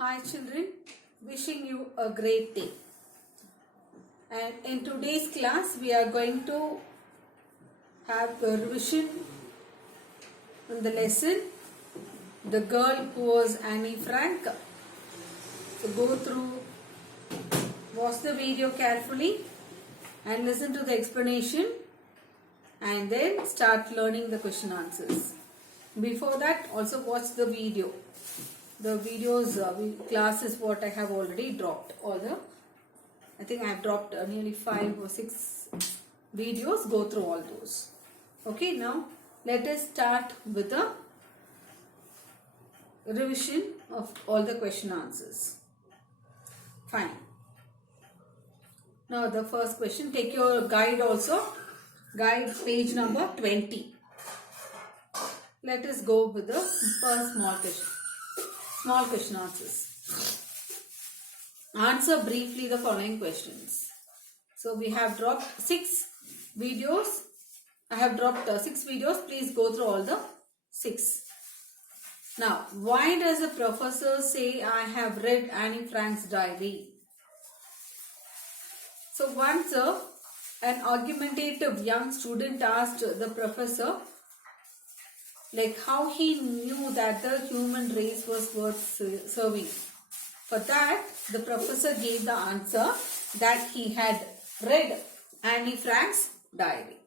Hi children, wishing you a great day. And in today's class we are going to have a revision on the lesson The Girl Who Was Annie Frank. So go through, watch the video carefully and listen to the explanation and then start learning the question answers. Before that also watch the video. The videos class is what I have already dropped. I think I have dropped nearly 5 or 6 videos. Go through all those. Okay, now let us start with the revision of all the question answers. Fine. Now the first question, take your guide also. Guide page number 20. Let us go with the first small question. Small question answers. Answer briefly the following questions. So we have dropped 6 videos. I have dropped 6 videos. Please go through all the 6. Now, why does the professor say I have read Annie Frank's diary? So once an argumentative young student asked the professor how he knew that the human race was worth serving. For that, the professor gave the answer that he had read Annie Frank's diary.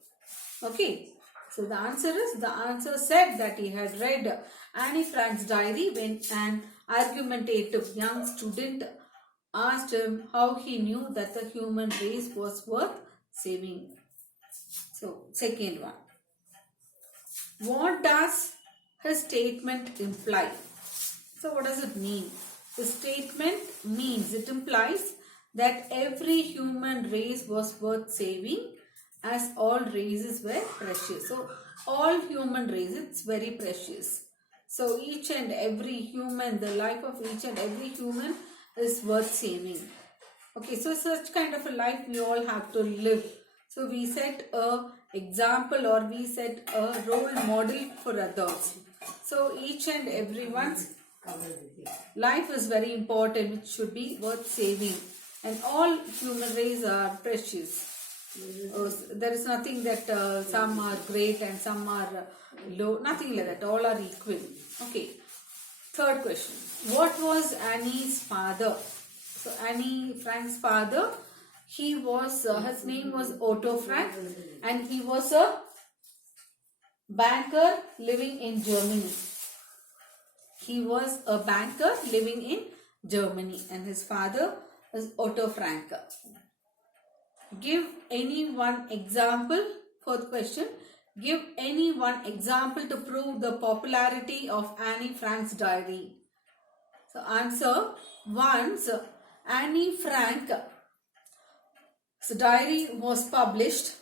Okay, so the answer said that he had read Annie Frank's diary when an argumentative young student asked him how he knew that the human race was worth saving. So, second one. What does his statement imply? So what does it mean? The statement implies that every human race was worth saving as all races were precious. So all human race, it's very precious. So each and every human, the life of each and every human is worth saving. Okay, so such kind of a life we all have to live. So we set a example or we set a role model for others. So each and everyone's life is very important. It should be worth saving. And all human race are precious. There is nothing that some are great and some are low. Nothing like that. All are equal. Okay. Third question. What was Annie's father? So Annie Frank's father, his name was Otto Frank and he was a banker living in Germany. He was a banker living in Germany and his father was Otto Frank. Give any one example for the question. Give any one example to prove the popularity of Annie Frank's diary. So answer, once Annie Frank's diary was published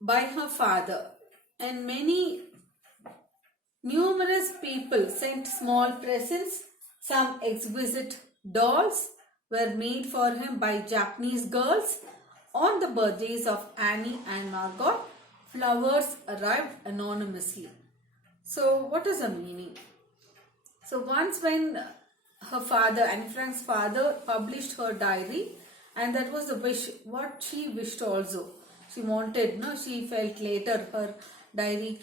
by her father and numerous people sent small presents. Some exquisite dolls were made for him by Japanese girls. On the birthdays of Annie and Margot, flowers arrived anonymously. So what is the meaning? So once when her father, Annie Frank's father, published her diary, and that was the wish, what she wished also. She wanted, she felt later her diary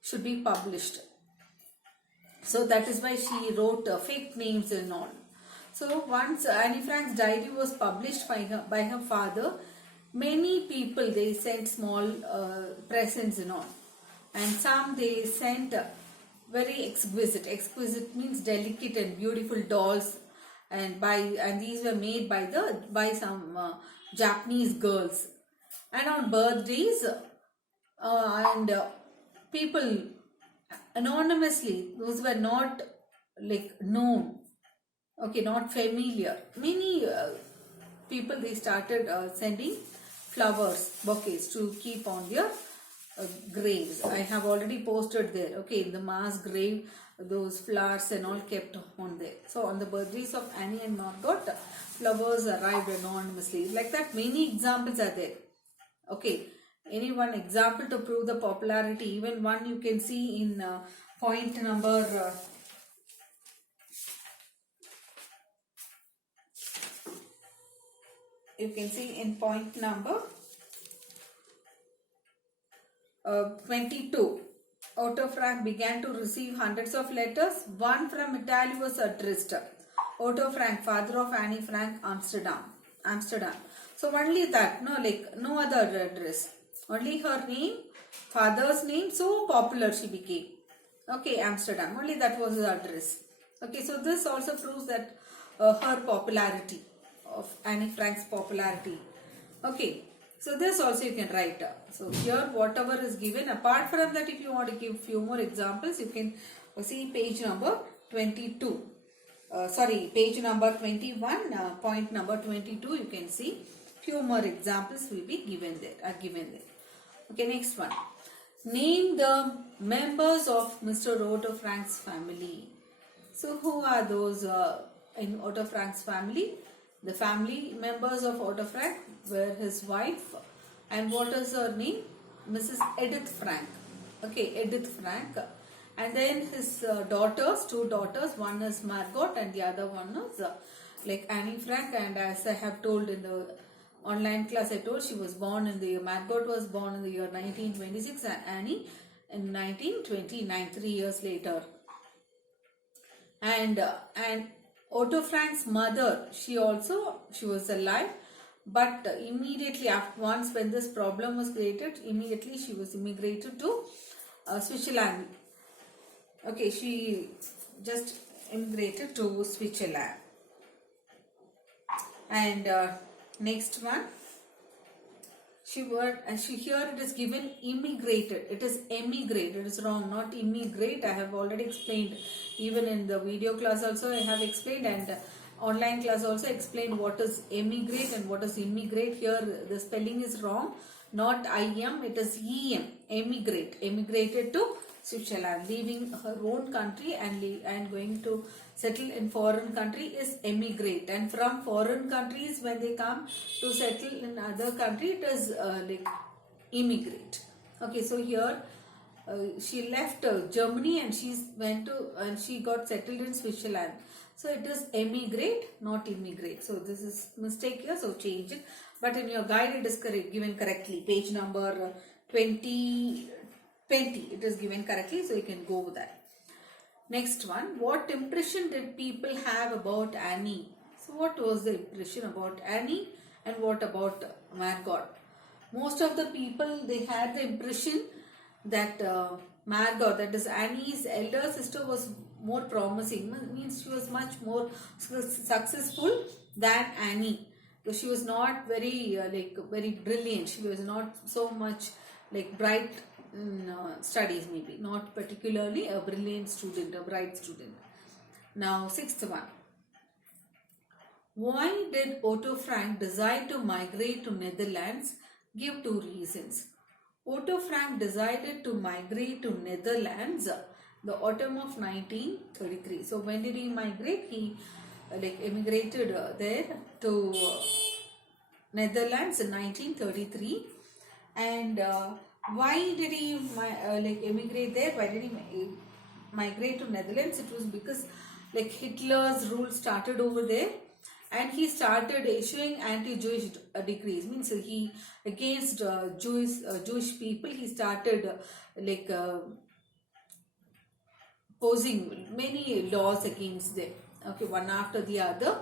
should be published. So that is why she wrote fake names and all. So once Annie Frank's diary was published by her father, many people, they sent small presents and all. And some they sent very exquisite. Exquisite means delicate and beautiful dolls. And these were made by some Japanese girls. And on birthdays, people anonymously, those were not known, okay, not familiar. Many people, they started sending flowers, bouquets to keep on their graves. I have already posted there, okay, in the mass grave, those flowers and all kept on there. So on the birthdays of Annie and Margot, flowers arrived anonymously. Like that, many examples are there. Okay, any one example to prove the popularity, even one you can see in point number you can see in point number 22. Otto Frank began to receive hundreds of letters. One from Italy was addressed. Otto Frank, father of Annie Frank, Amsterdam. So only that, no other address. Only her name, father's name, so popular she became. Okay, Amsterdam. Only that was the address. Okay, so this also proves that her popularity, of Annie Frank's popularity. Okay, so this also you can write. So here whatever is given, apart from that, if you want to give few more examples, you can see page number 22. Page number 21, point number 22, you can see few more examples will be given there, Okay, next one. Name the members of Mr. Otto Frank's family. So who are those in Otto Frank's family? The family members of Otto Frank were his wife, and what is her name? Mrs. Edith Frank. Okay, Edith Frank. And then his daughters, two daughters, one is Margot and the other one is Annie Frank. And as I have told in the online class, I told she was born in the Margot was born in the year 1926 and Annie in 1929, 3 years later. And Otto Frank's mother, she was alive, but immediately once when this problem was created, immediately she was immigrated to Switzerland. Okay, she just immigrated to Switzerland. And next one, here it is given immigrated. It is emigrate. It is wrong, not immigrate. I have already explained. Even in the video class also I have explained, and online class also explained what is emigrate and what is immigrate. Here the spelling is wrong. Not IM, it is EM. Emigrate. Emigrated to Switzerland, leaving her own country and going to settle in foreign country is emigrate. And from foreign countries, when they come to settle in other country, it is immigrate. Okay, so here she left Germany and she got settled in Switzerland. So it is emigrate, not immigrate. So this is mistake here, so change it. But in your guide it is given correctly. Page number 20, it is given correctly, so you can go with that. Next one, what impression did people have about Annie? So what was the impression about Annie and what about Margot? Most of the people, they had the impression that Margot, that is Annie's elder sister, was more promising. Means she was much more successful than Annie. So she was not very very brilliant. She was not so much bright in studies, maybe not particularly a brilliant student, a bright student. Now sixth one, why did Otto Frank decide to migrate to Netherlands? Give two reasons. Otto Frank decided to migrate to Netherlands the autumn of 1933. So when did he migrate? He emigrated there to Netherlands in 1933. And why did he emigrate there? Why did he migrate to Netherlands? It was because Hitler's rule started over there, and he started issuing anti-Jewish decrees. Means he against Jewish people. He started posing many laws against them. Okay, one after the other,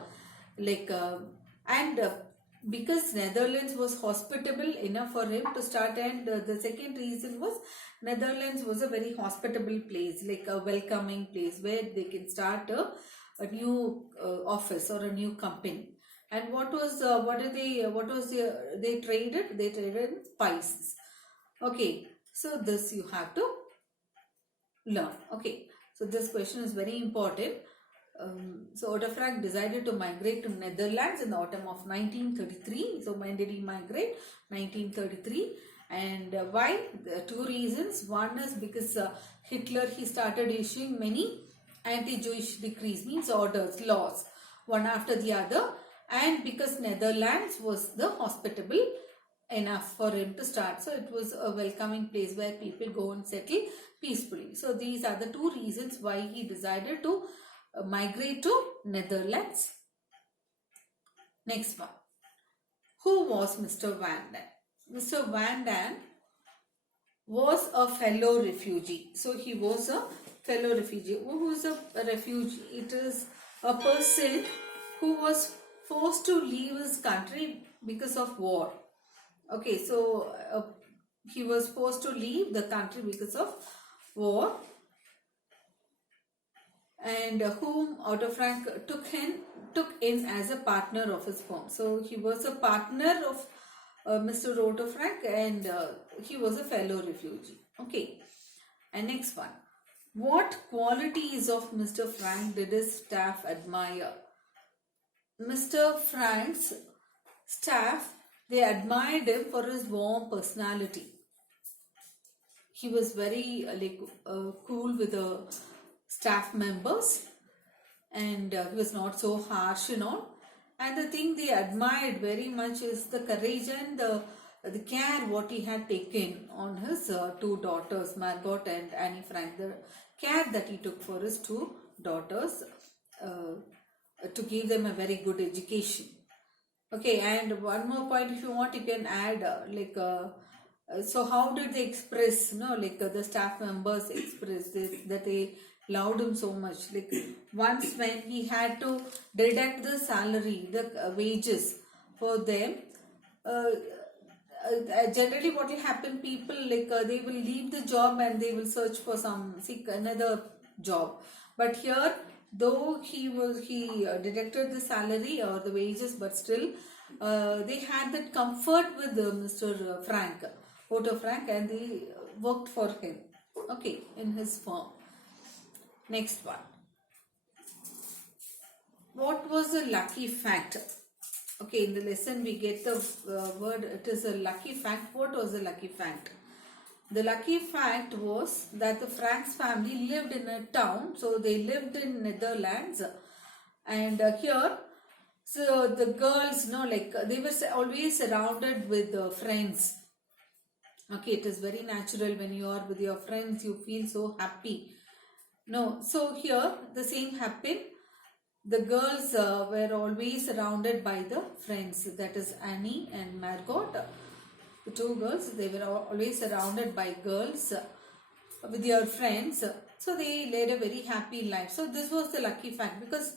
because Netherlands was hospitable enough for him to start, and the second reason was Netherlands was a very hospitable place, a welcoming place where they can start a new office or a new company. And they traded? They traded spices. Okay, so this you have to learn. Okay, so this question is very important. So Otto Frank decided to migrate to Netherlands in the autumn of 1933. So when did he migrate? 1933. And why? There are two reasons. One is because Hitler, he started issuing many anti-Jewish decrees, means orders, laws, one after the other. And because Netherlands was the hospitable enough for him to start. So it was a welcoming place where people go and settle peacefully. So these are the two reasons why he decided to migrate to Netherlands. Next one. Who was Mr. Van Daan? Mr. Van Daan was a fellow refugee. So he was a fellow refugee. Who is a refugee? It is a person who was forced to leave his country because of war. Okay, so he was forced to leave the country because of war, and whom Otto Frank took in as a partner of his firm. So he was a partner of Mr. Otto Frank, and he was a fellow refugee. Okay, and next one. What qualities of Mr. Frank did his staff admire? Mr. Frank's staff, they admired him for his warm personality. He was very cool with the staff members, and he was not so harsh and all. And the thing they admired very much is the courage and the care what he had taken on his two daughters, Margot and Annie Frank. The care that he took for his two daughters to give them a very good education. Okay, and one more point, if you want, you can add so how did they express, the staff members express that they loved him so much. Like once when he had to deduct the salary, the wages for them, generally what will happen, people they will leave the job and they will search for seek another job. But here, though he deducted the salary or the wages, but still they had that comfort with Mr. Frank, Otto Frank, and they worked for him, okay, in his firm. Next one. What was the lucky fact? Okay, in the lesson we get the word, it is a lucky fact. What was the lucky fact? The lucky fact was that the Frank's family lived in a town, so they lived in Netherlands, and here, so the girls, they were always surrounded with friends. Okay, it is very natural when you are with your friends, you feel so happy. No, so here the same happened. The girls were always surrounded by the friends, that is Annie and Margot. The two girls, they were always surrounded by girls with their friends. So they led a very happy life. So this was the lucky fact, because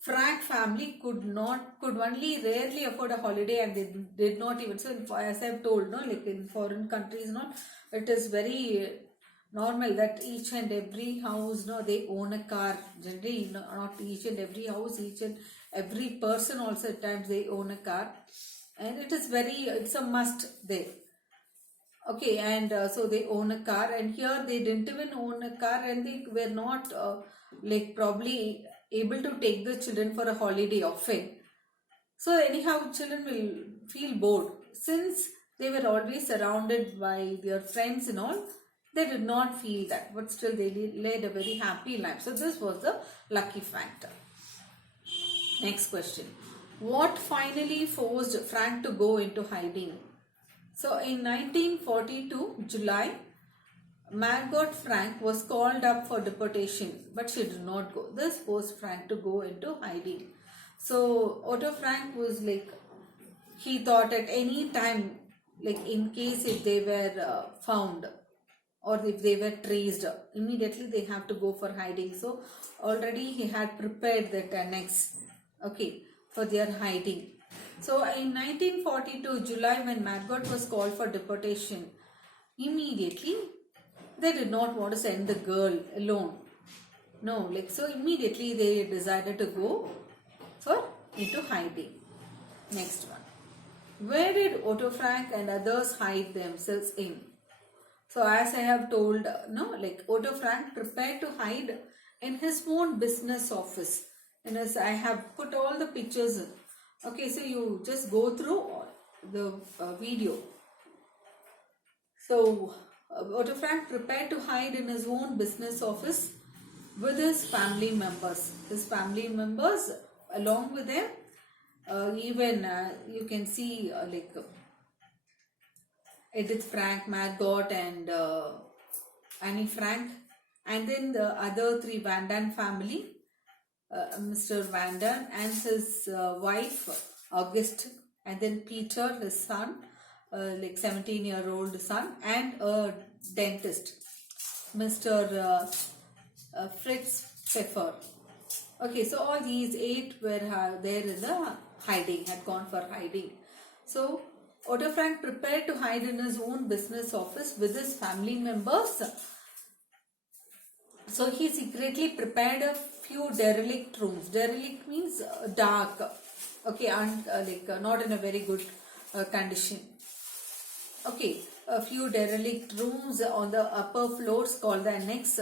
Frank family could only rarely afford a holiday, and they did not even. So as I've told, like in foreign countries, it is very normal that each and every house, they own a car. Generally, not each and every house, each and every person also at times they own a car, and it's a must there. Okay, and so they own a car, and here they didn't even own a car, and they were not probably able to take the children for a holiday often. So anyhow, children will feel bored. Since they were always surrounded by their friends and all, they did not feel that, but still they led a very happy life. So this was the lucky factor. Next question. What finally forced Frank to go into hiding? So in 1942, July, Margot Frank was called up for deportation, but she did not go. This forced Frank to go into hiding. So Otto Frank was he thought at any time, in case if they were found or if they were traced, immediately they have to go for hiding. So already he had prepared that annex, okay, for their hiding. So in 1942 July, when Margot was called for deportation, immediately they did not want to send the girl alone. No, so immediately they decided to go into hiding. Next one. Where did Otto Frank and others hide themselves in? So as I have told, Otto Frank prepared to hide in his own business office. And as I have put all the pictures. Okay, so you just go through the video. So Otto Frank prepared to hide in his own business office with his family members. His family members, along with them, even you can see Edith Frank, Margot, and Annie Frank, and then the other three Van Daan family, Mr. Van Daan and his wife Auguste and then Peter, his son, like 17-year-old son, and a dentist, Mr. Fritz Pfeffer. Okay, so all these 8 were there in the hiding, had gone for hiding. So Otto Frank prepared to hide in his own business office with his family members. So he secretly prepared a few derelict rooms. Derelict means dark, okay, and not in a very good condition. Okay, a few derelict rooms on the upper floors called the annex.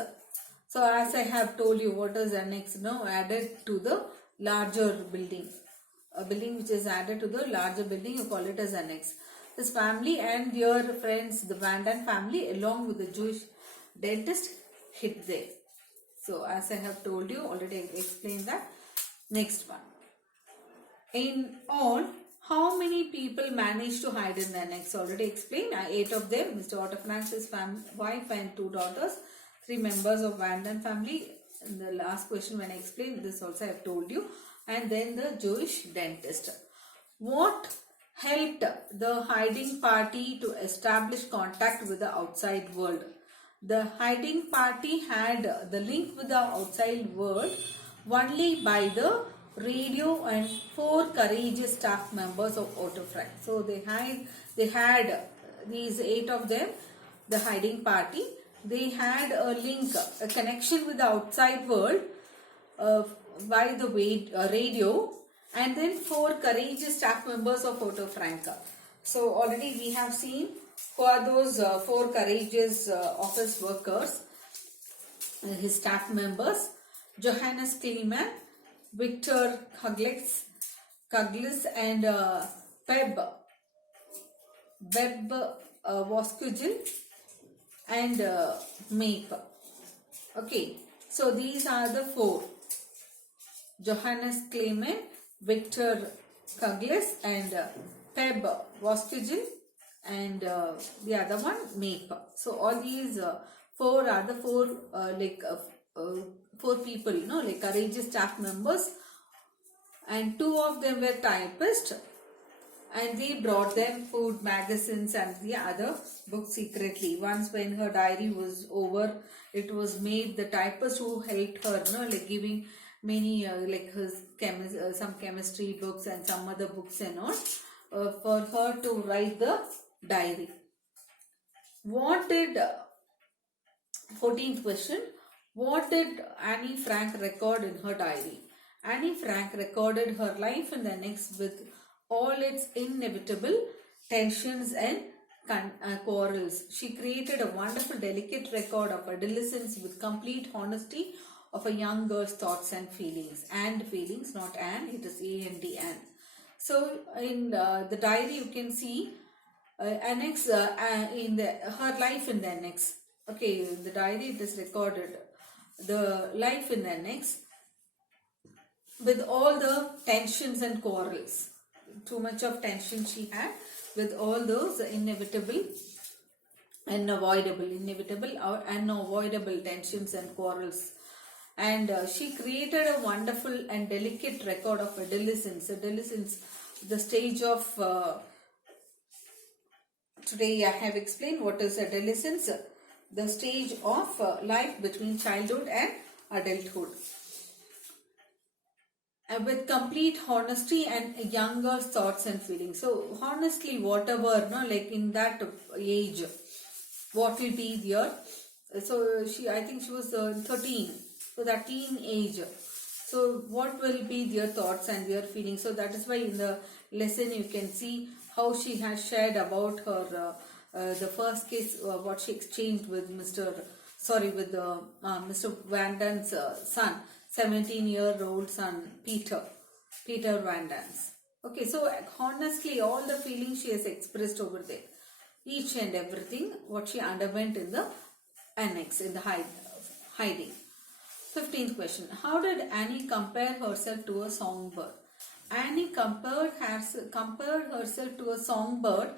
So as I have told you, what is annex? No, added to the larger building. A building which is added to the larger building, you call it as annex. His family and dear friends, the Van Damme family, along with the Jewish dentist, hid there. So as I have told you, already I explained that. Next one. In all, how many people managed to hide in the annex? Already explained. 8 of them. Mr. Otto Frank's wife and 2 daughters. 3 members of Van Damme family. In the last question when I explained this also I have told you. And then the Jewish dentist. What helped the hiding party to establish contact with the outside world? The hiding party had the link with the outside world only by the radio and 4 courageous staff members of Otto Frank. So they had these 8 of them, the hiding party. They had a link, a connection with the outside world by the radio, and then 4 courageous staff members of Otto Frank. So already we have seen who are those 4 courageous office workers, his staff members: Johannes Kleemann, Victor Kuglis, and Beb Voskugel and Mape. Okay, so these are the 4: Johannes Kleemann, Victor Kuglis, and Peb Voskugel, and the other one Mape. So all these 4 are the 4 people, like courageous staff members, and 2 of them were typists, and they brought them food, magazines, and the other books secretly. Once when her diary was over, it was made the typist who helped her, like giving many some chemistry books and some other books and all for her to write the diary. What did 14th question? What did Annie Frank record in her diary? Annie Frank recorded her life in the annex with all its inevitable tensions and quarrels. She created a wonderful, delicate record of adolescence with complete honesty of a young girl's thoughts and feelings. And feelings, not Anne, it is A-N-D-Anne. So in the diary you can see annex in her life in the annex. Okay, the diary it is recorded the life in the annex with all the tensions and quarrels. Too much of tension she had with all those inevitable or unavoidable tensions and quarrels. And she created a wonderful and delicate record of adolescence. Adolescence, the stage of today I have explained what is adolescence, the stage of life between childhood and adulthood. With complete honesty and a young girl's thoughts and feelings. So honestly, whatever, like in that age, what will be there? So I think she was 13. So that teen age. So what will be their thoughts and their feelings? So that is why in the lesson you can see how she has shared about her the first case, what she exchanged with Mr. Van Damme's son, 17-year-old son, Peter Van Damme's. Okay, so honestly, all the feelings she has expressed over there, each and everything, what she underwent in the annex, in the hiding. 15th question. How did Annie compare herself to a songbird? Annie compared herself to a songbird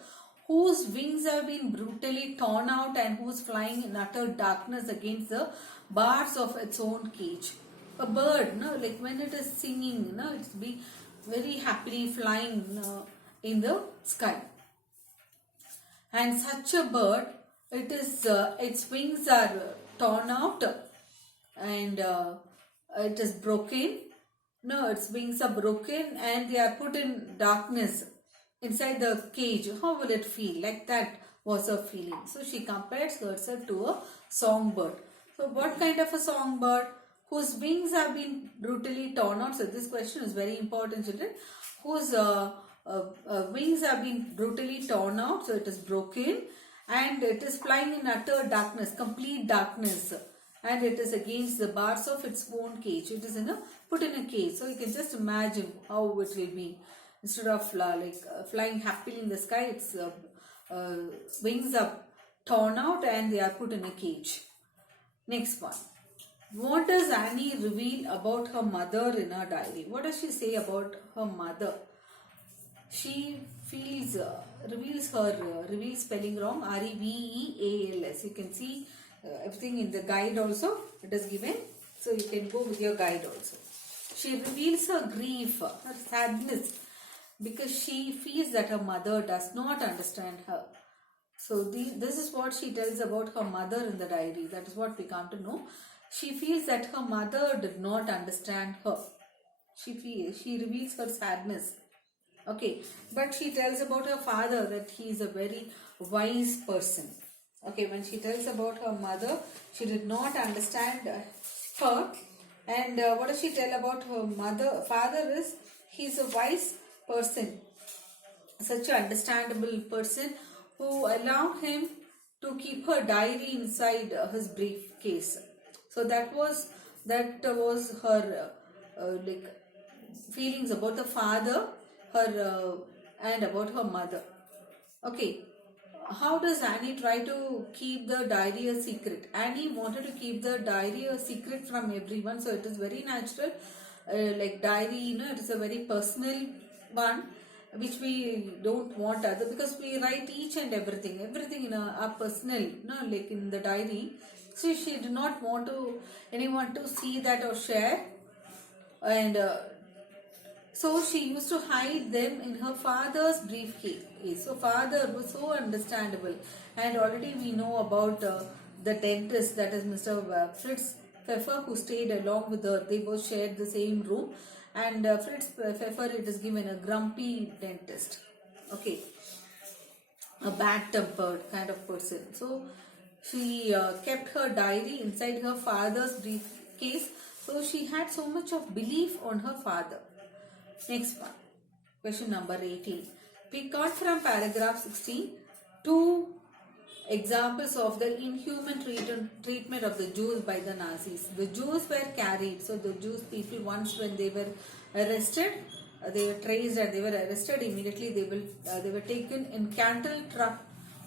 whose wings have been brutally torn out and who is flying in utter darkness against the bars of its own cage. A bird, like when it is singing, it's be very happily flying in the sky. And such a bird, its wings are torn out and it is broken. No, its wings are broken and they are put in darkness inside the cage. How will it feel? Like that was her feeling. So she compares herself to a songbird. So what kind of a songbird? Whose wings have been brutally torn out. So this question is very important, children. Whose wings have been brutally torn out. So it is broken and it is flying in utter darkness, complete darkness. And it is against the bars of its own cage. It is put in a cage. So you can just imagine how it will be. Instead of flying happily in the sky, its wings are torn out and they are put in a cage. Next one. What does Annie reveal about her mother in her diary? What does she say about her mother? She reveals spelling wrong, R-E-V-E-A-L-S. You can see everything in the guide also. It is given. So you can go with your guide also. She reveals her grief, her sadness, because she feels that her mother does not understand her. So this is what she tells about her mother in the diary. That is what we come to know. She feels that her mother did not understand her. She reveals her sadness. Okay, but she tells about her father that he is a very wise person. Okay, when she tells about her mother, she did not understand her. And what does she tell about her father is, he is a wise person, such an understandable person who allowed him to keep her diary inside his briefcase. So that was her feelings about the father, and about her mother. Okay, how does Annie try to keep the diary a secret? Annie wanted to keep the diary a secret from everyone, so it is very natural. Like diary, it is a very personal one, which we don't want other, because we write each and everything in a personal, like in the diary. So she did not want anyone to see that or share, and so she used to hide them in her father's briefcase. So father was so understandable, and already we know about the dentist, that is Mr. Fritz Pfeffer, who stayed along with her. They both shared the same room, and Fritz Pfeffer, it is given a grumpy dentist. Okay, a bad-tempered kind of person. So she kept her diary inside her father's briefcase. So she had so much of belief on her father. Next one, question number 18. Pick out from paragraph 16 two examples of the inhuman treatment of the Jews by the Nazis. The Jews were carried. So the Jewish people, once when they were arrested, they were traced and they were arrested. Immediately they were taken in cattle truck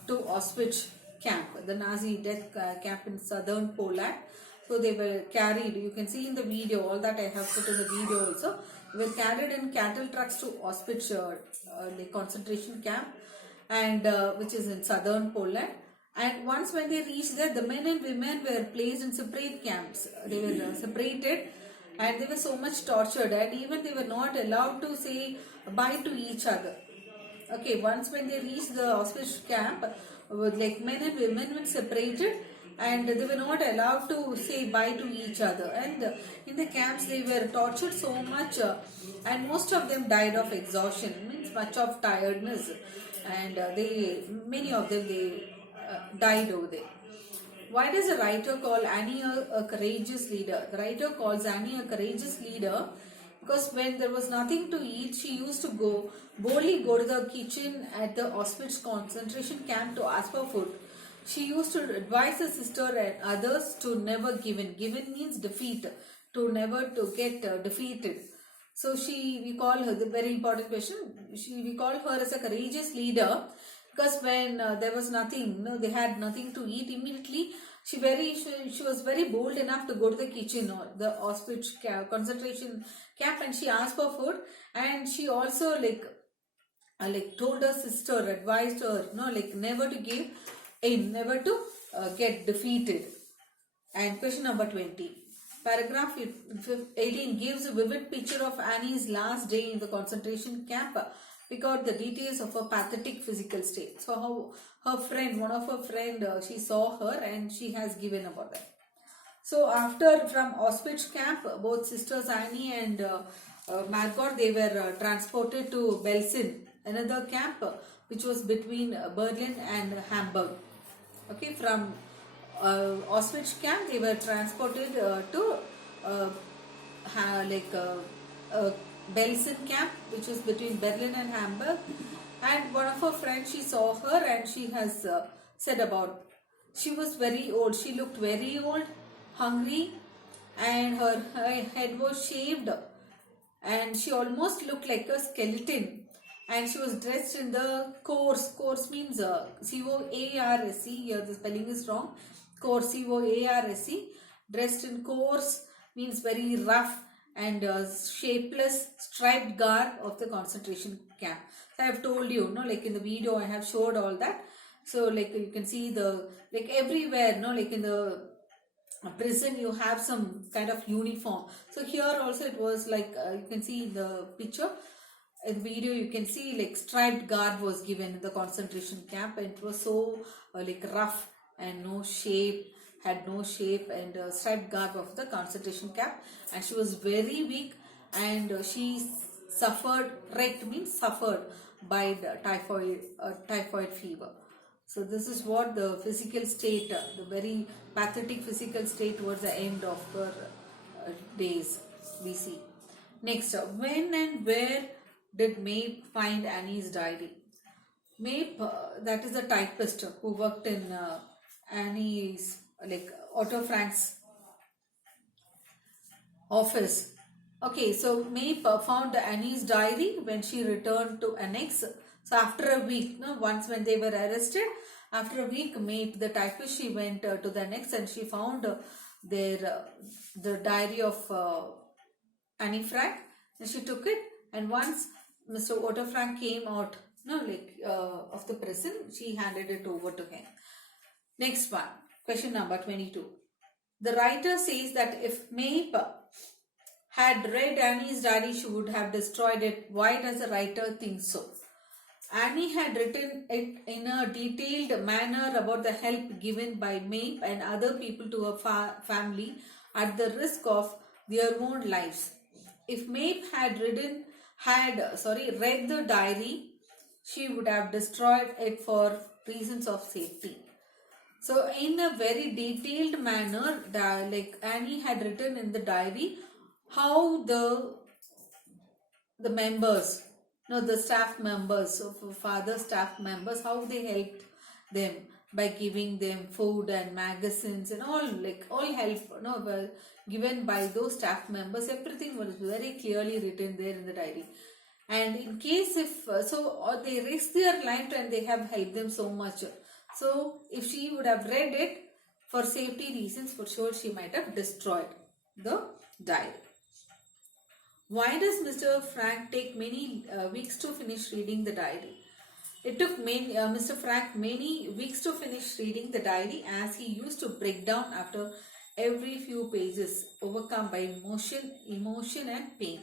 to Auschwitz camp, the Nazi death camp in southern Poland. So they were carried. You can see in the video, all that I have put in the video also. They were carried in cattle trucks to Auschwitz the concentration camp, and which is in southern Poland. And once when they reached there, the men and women were placed in separate camps. They were separated, and they were so much tortured, and even they were not allowed to say bye to each other. Okay, once when they reached the Auschwitz camp, like men and women were separated, and they were not allowed to say bye to each other. And in the camps they were tortured so much, and most of them died of exhaustion, means much of tiredness, and many of them died over there. Why does the writer call Annie a courageous leader? The writer calls Annie a courageous leader because when there was nothing to eat, she used to boldly go to the kitchen at the Auschwitz concentration camp to ask for food. She used to advise her sister and others to never give in. Give in means defeat, to never to get defeated. So we call her, the very important question, we call her as a courageous leader because when there was nothing, they had nothing to eat, immediately she was very bold enough to go to the kitchen or the Auschwitz concentration camp, and she asked for food, and she also told her sister, advised her, never to give in, never to get defeated. And question number 20. Paragraph 18 gives a vivid picture of Annie's last day in the concentration camp. we got the details of her pathetic physical state. So how her friend, one of her friend, she saw her and she has given about that. So after from Auschwitz camp, both sisters Annie and Margot, they were transported to Belsen, another camp which was between Berlin and Hamburg. Okay, from Auschwitz camp, they were transported to Belsen camp, which was between Berlin and Hamburg. And one of her friends, she saw her and she has said about, she was very old. She looked very old, hungry, and her head was shaved, and she almost looked like a skeleton. And she was dressed in the coarse means C-O-A-R-S-E, here the spelling is wrong, coarse, C-O-A-R-S-E, dressed in coarse means very rough and shapeless striped garb of the concentration camp. So I have told you, no, like in the video I have showed all that. So like you can see the, like everywhere, no, like in the prison you have some kind of uniform. So here also it was like you can see in the picture, in the video you can see like striped garb was given in the concentration camp, and it was so like rough and no shape, had no shape, and striped garb of the concentration camp. And she was very weak, and she suffered, wrecked means suffered by the typhoid fever. So this is what the physical state, the very pathetic physical state towards the end of her days we see. Next, when and where did Mape find Annie's diary? Mape, that is the typist who worked in Annie's, like Otto Frank's office. Okay, so Mape found Annie's diary when she returned to Annex. So after a week, no, once when they were arrested, after a week, Mape, the typist, she went to the Annex and she found the diary of Annie Frank, and she took it. And once Mr. Otto Frank came out, no, like of the prison, she handed it over to him. Next one, question number 22. The writer says that if Mape had read Annie's diary, she would have destroyed it. Why does the writer think so? Annie had written it in a detailed manner about the help given by Mape and other people to her family at the risk of their own lives. If Mape had read the diary, she would have destroyed it for reasons of safety. So in a very detailed manner, like Annie had written in the diary how the members, the staff members, of father staff members, how they helped them by giving them food and magazines and all, like all help, were given by those staff members. Everything was very clearly written there in the diary. And in case if, they risked their life and they have helped them so much. So if she would have read it for safety reasons, for sure she might have destroyed the diary. Why does Mr. Frank take many weeks to finish reading the diary? It took Mr. Frank many weeks to finish reading the diary, as he used to break down after every few pages, overcome by emotion and pain.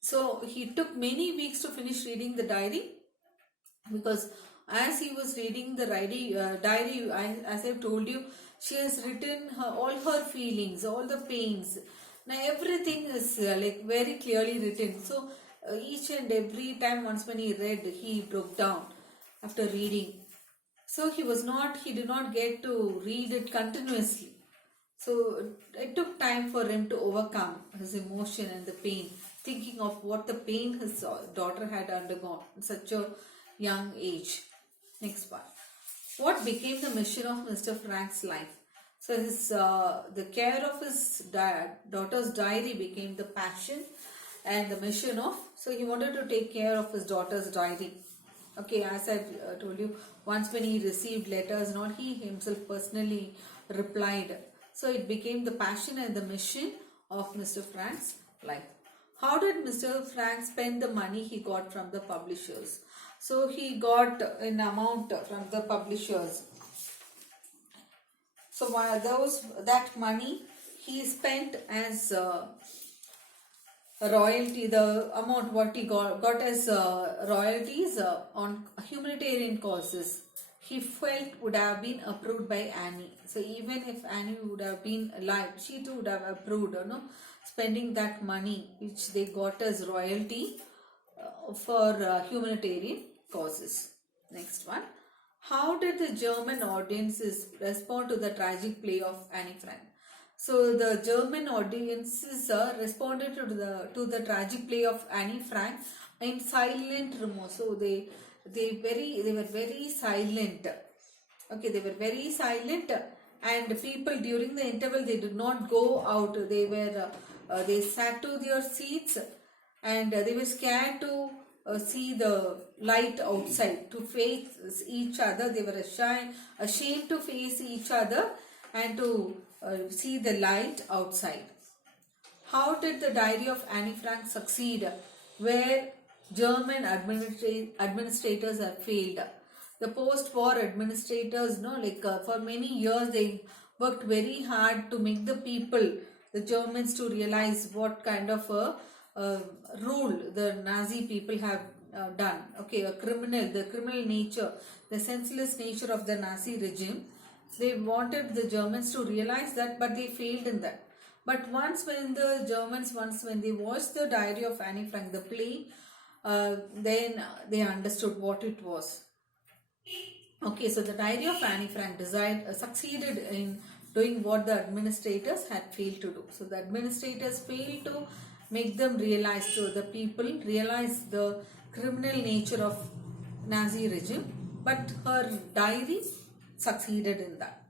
So he took many weeks to finish reading the diary, because as he was reading the diary, as I've told you, she has written all her feelings, all the pains. Now everything is like very clearly written. So each and every time, once when he read, he broke down after reading. So he did not get to read it continuously. So it took time for him to overcome his emotion and the pain, thinking of what the pain his daughter had undergone at such a young age. Next one. What became the mission of Mr. Frank's life? So the care of his daughter's diary became the passion and the mission of, so he wanted to take care of his daughter's diary. Okay, as I told you, once when he received letters and all, he himself personally replied. So it became the passion and the mission of Mr. Frank's life. How did Mr. Frank spend the money he got from the publishers? So he got an amount from the publishers. So that money he spent as royalty, the amount what he got as royalties on humanitarian causes, he felt would have been approved by Annie. So even if Annie would have been alive, she too would have approved, spending that money which they got as royalty for humanitarian causes. Next one. How did the German audiences respond to the tragic play of Anne Frank? So the German audiences responded to the tragic play of Anne Frank in silent remorse. So they were very silent. Okay, they were very silent, and people during the interval they did not go out. They sat to their seats, and they were scared to see the light outside, to face each other. They were ashamed to face each other and to see the light outside. How did the Diary of Anne Frank succeed where German administrators have failed? The post-war administrators, for many years they worked very hard to make the people, the Germans, to realize what kind of a rule the Nazi people have done. Okay, the criminal nature, the senseless nature of the Nazi regime. They wanted the Germans to realize that, but they failed in that. But once when they watched the Diary of Anne Frank, the play, then they understood what it was. Okay, so the Diary of Anne Frank succeeded in doing what the administrators had failed to do. So the administrators failed to make them realize, so the people realize the criminal nature of Nazi regime, but her diary succeeded in that.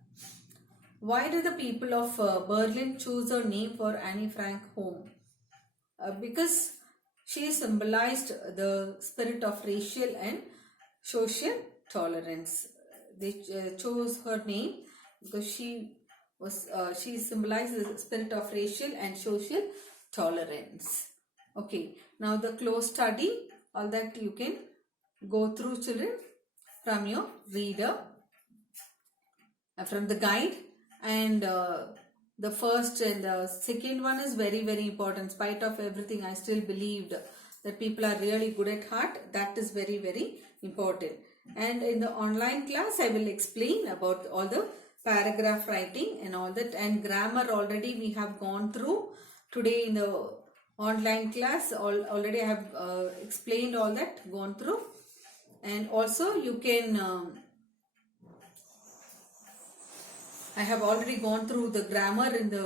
Why did the people of Berlin choose her name for Anne Frank home? Because she symbolized the spirit of racial and social tolerance. They chose her name because she symbolized the spirit of racial and social tolerance. Okay, now the close study, all that you can go through, children, from your reader, from the guide, and the first and the second one is very, very important. In spite of everything, I still believed that people are really good at heart. That is very, very important. And in the online class, I will explain about all the paragraph writing and all that, and grammar already we have gone through today in the online class. Already I have explained all that, gone through. And also you can I have already gone through the grammar in the